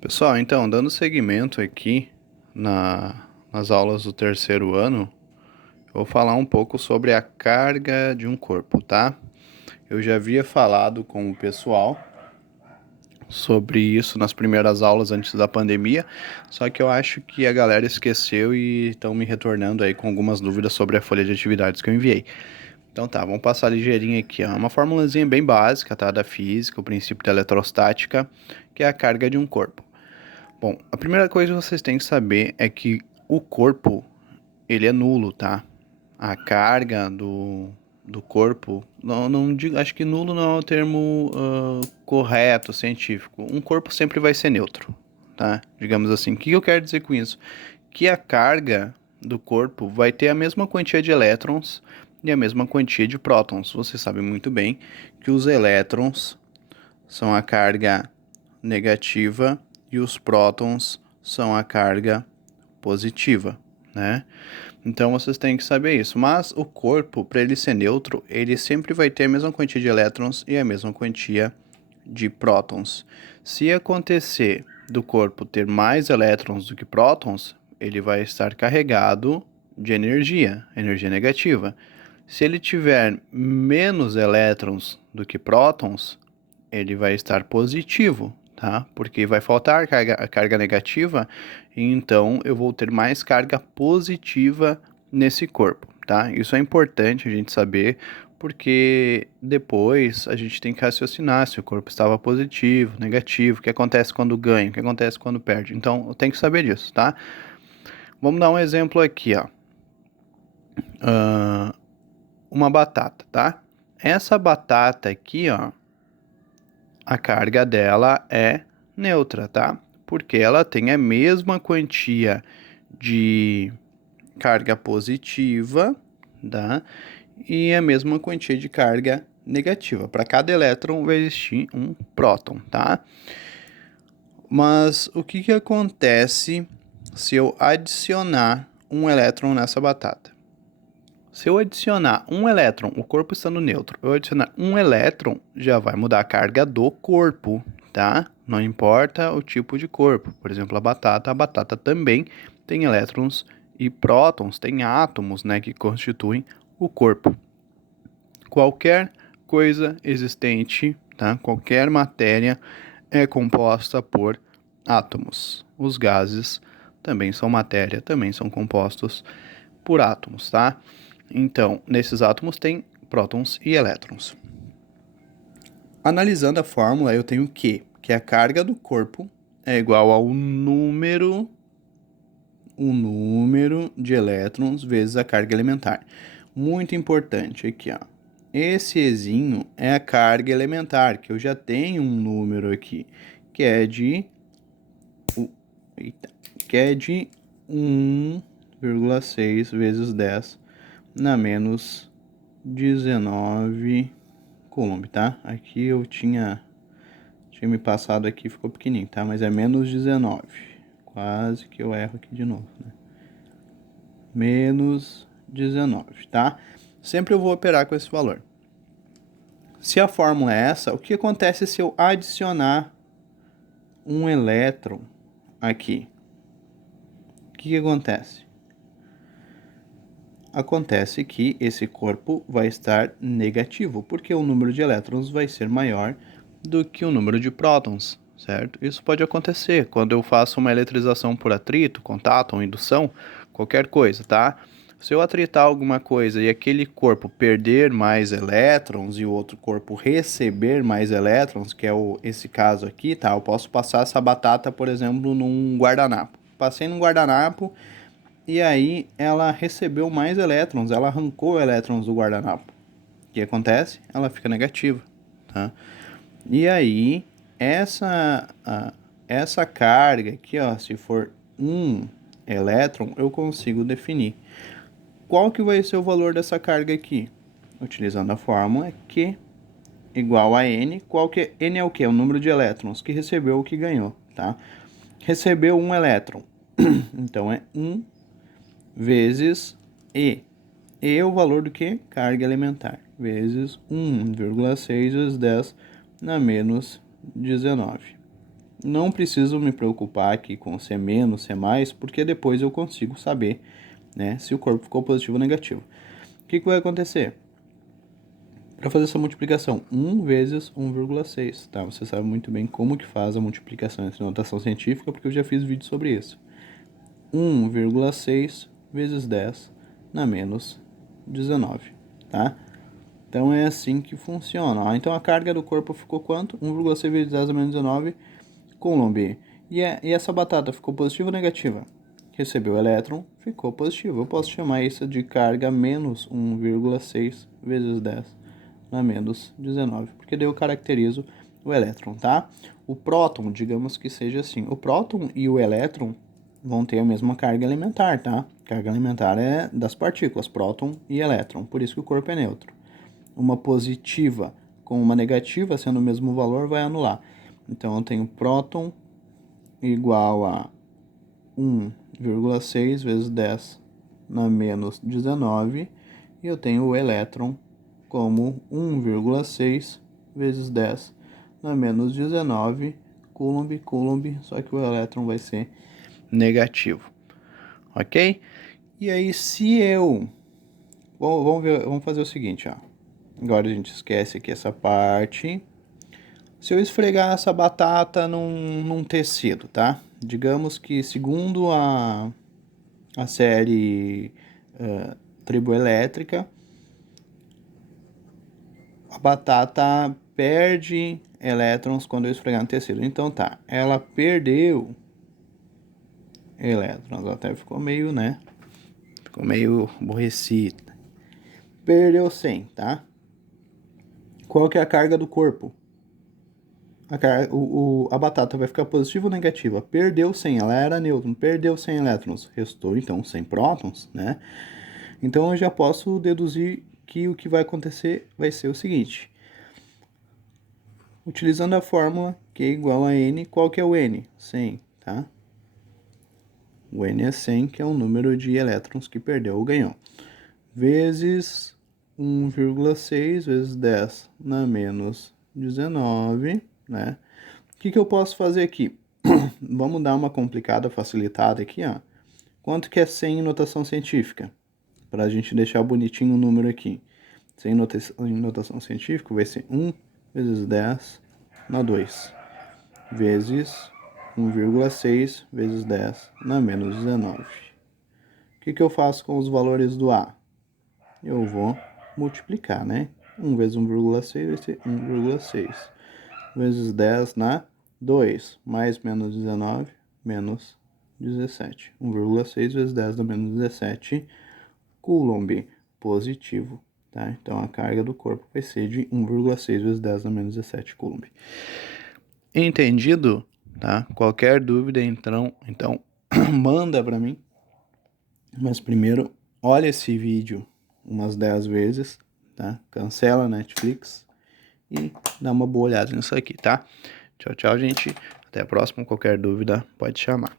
Pessoal, então, dando seguimento aqui nas aulas do terceiro ano, eu vou falar um pouco sobre a carga de um corpo, tá? Eu já havia falado com o pessoal sobre isso nas primeiras aulas antes da pandemia, só que eu acho que a galera esqueceu e estão me retornando aí com algumas dúvidas sobre a folha de atividades que eu enviei. Então tá, vamos passar ligeirinho aqui, ó. Uma formulazinha bem básica, tá? Da física, o princípio da eletrostática, que é a carga de um corpo. Bom, a primeira coisa que vocês têm que saber é que o corpo, ele é nulo, tá? A carga do corpo, não digo, acho que nulo não é o termo correto, científico. Um corpo sempre vai ser neutro, tá? Digamos assim. O que eu quero dizer com isso? Que a carga do corpo vai ter a mesma quantia de elétrons e a mesma quantia de prótons. Você sabe muito bem que os elétrons são a carga negativa e os prótons são a carga positiva, né? Então vocês têm que saber isso. Mas o corpo, para ele ser neutro, ele sempre vai ter a mesma quantia de elétrons e a mesma quantia de prótons. Se acontecer do corpo ter mais elétrons do que prótons, ele vai estar carregado de energia, energia negativa. Se ele tiver menos elétrons do que prótons, ele vai estar positivo, tá? Porque vai faltar a carga negativa, e então eu vou ter mais carga positiva nesse corpo, tá? Isso é importante a gente saber, porque depois a gente tem que raciocinar se o corpo estava positivo, negativo, o que acontece quando ganha, o que acontece quando perde. Então, eu tenho que saber disso, tá? Vamos dar um exemplo aqui, ó. Uma batata, tá? Essa batata aqui, ó, a carga dela é neutra, tá? Porque ela tem a mesma quantia de carga positiva, tá? E a mesma quantia de carga negativa. Para cada elétron vai existir um próton, tá? Mas o que que acontece se eu adicionar um elétron nessa batata? Se eu adicionar um elétron, o corpo estando neutro, eu adicionar um elétron, já vai mudar a carga do corpo, tá? Não importa o tipo de corpo. Por exemplo, a batata também tem elétrons e prótons, tem átomos, né, que constituem o corpo. Qualquer coisa existente, tá? Qualquer matéria é composta por átomos. Os gases também são matéria, também são compostos por átomos, tá? Então, nesses átomos tem prótons e elétrons. Analisando a fórmula, eu tenho que a carga do corpo é igual ao número de elétrons vezes a carga elementar. Muito importante aqui, ó. Esse Ezinho é a carga elementar, que eu já tenho um número aqui, que é de, que é de 1,6 vezes 10 na menos 19 Coulomb, tá? Aqui eu tinha me passado aqui, ficou pequenininho, tá? Mas é menos 19. Quase que eu erro aqui de novo, né? Menos 19, tá? Sempre eu vou operar com esse valor. Se a fórmula é essa, o que acontece se eu adicionar um elétron aqui? O que acontece? Acontece que esse corpo vai estar negativo, porque o número de elétrons vai ser maior do que o número de prótons, certo? Isso pode acontecer quando eu faço uma eletrização por atrito, contato ou indução, qualquer coisa, tá? Se eu atritar alguma coisa e aquele corpo perder mais elétrons e o outro corpo receber mais elétrons, que é esse caso aqui, tá? Eu posso passar essa batata, por exemplo, num guardanapo. Passei num guardanapo e aí ela recebeu mais elétrons, ela arrancou elétrons do guardanapo. O que acontece? Ela fica negativa, tá? E aí, essa carga aqui, ó, se for um elétron, eu consigo definir. Qual que vai ser o valor dessa carga aqui? Utilizando a fórmula Q igual a N. Qual que N é o quê? É o número de elétrons que recebeu o que ganhou, tá? Recebeu um elétron. Então, é 1 vezes E. E é o valor do que? Carga elementar. Vezes 1,6 vezes 10 na menos 19. Não preciso me preocupar aqui com se é menos, se é mais, porque depois eu consigo saber, né, se o corpo ficou positivo ou negativo. O que vai acontecer? Para fazer essa multiplicação, 1 vezes 1,6, tá? Você sabe muito bem como que faz a multiplicação entre notação científica, porque eu já fiz vídeo sobre isso. 1,6 vezes 10 na menos 19, tá? Então é assim que funciona. Ó. Então a carga do corpo ficou quanto? 1,6 vezes 10 na menos 19 Coulomb. E essa batata ficou positiva ou negativa? Recebeu elétron, ficou positivo. Eu posso chamar isso de carga menos 1,6 vezes 10 na menos 19, porque daí eu caracterizo o elétron, tá? O próton, digamos que seja assim. O próton e o elétron vão ter a mesma carga elementar, tá? Carga elementar é das partículas, próton e elétron, por isso que o corpo é neutro. Uma positiva com uma negativa, sendo o mesmo valor, vai anular. Então eu tenho próton igual a 1,6 vezes 10 na menos 19, e eu tenho o elétron como 1,6 vezes 10 na menos 19 Coulomb, só que o elétron vai ser negativo, ok? E aí se eu... vamos fazer o seguinte, ó. Agora a gente esquece aqui essa parte. Se eu esfregar essa batata num tecido, tá? Digamos que segundo a série triboelétrica, a batata perde elétrons quando eu esfregar no tecido. Então tá, ela perdeu elétrons, até ficou meio, né? Ficou meio aborrecida. Perdeu 100, tá? Qual que é a carga do corpo? A batata vai ficar positiva ou negativa? Perdeu 100, ela era nêutron, perdeu 100 elétrons, restou então 100 prótons, né? Então eu já posso deduzir que o que vai acontecer vai ser o seguinte. Utilizando a fórmula Q igual a N, qual que é o N? 100, tá? O N é 100, que é o número de elétrons que perdeu ou ganhou. Vezes 1,6 vezes 10 na menos 19, né? O que eu posso fazer aqui? Vamos dar uma complicada, facilitada aqui, ó. Quanto que é 100 em notação científica? Para a gente deixar bonitinho o número aqui. 100 em notação científica vai ser 1 vezes 10 na 2, vezes 1,6 vezes 10 na menos 19. O que eu faço com os valores do A? Eu vou multiplicar, né? 1 vezes 1,6 vai ser 1,6 vezes 10 na 2, mais menos 19, menos 17. 1,6 vezes 10 na menos 17 Coulomb positivo, tá? Então a carga do corpo vai ser de 1,6 vezes 10 na menos 17 Coulomb. Entendido? Tá? Qualquer dúvida, então manda para mim. Mas primeiro, olha esse vídeo umas 10 vezes, tá? Cancela a Netflix e dá uma boa olhada nisso aqui, tá? Tchau, tchau, gente. Até a próxima. Qualquer dúvida, pode chamar.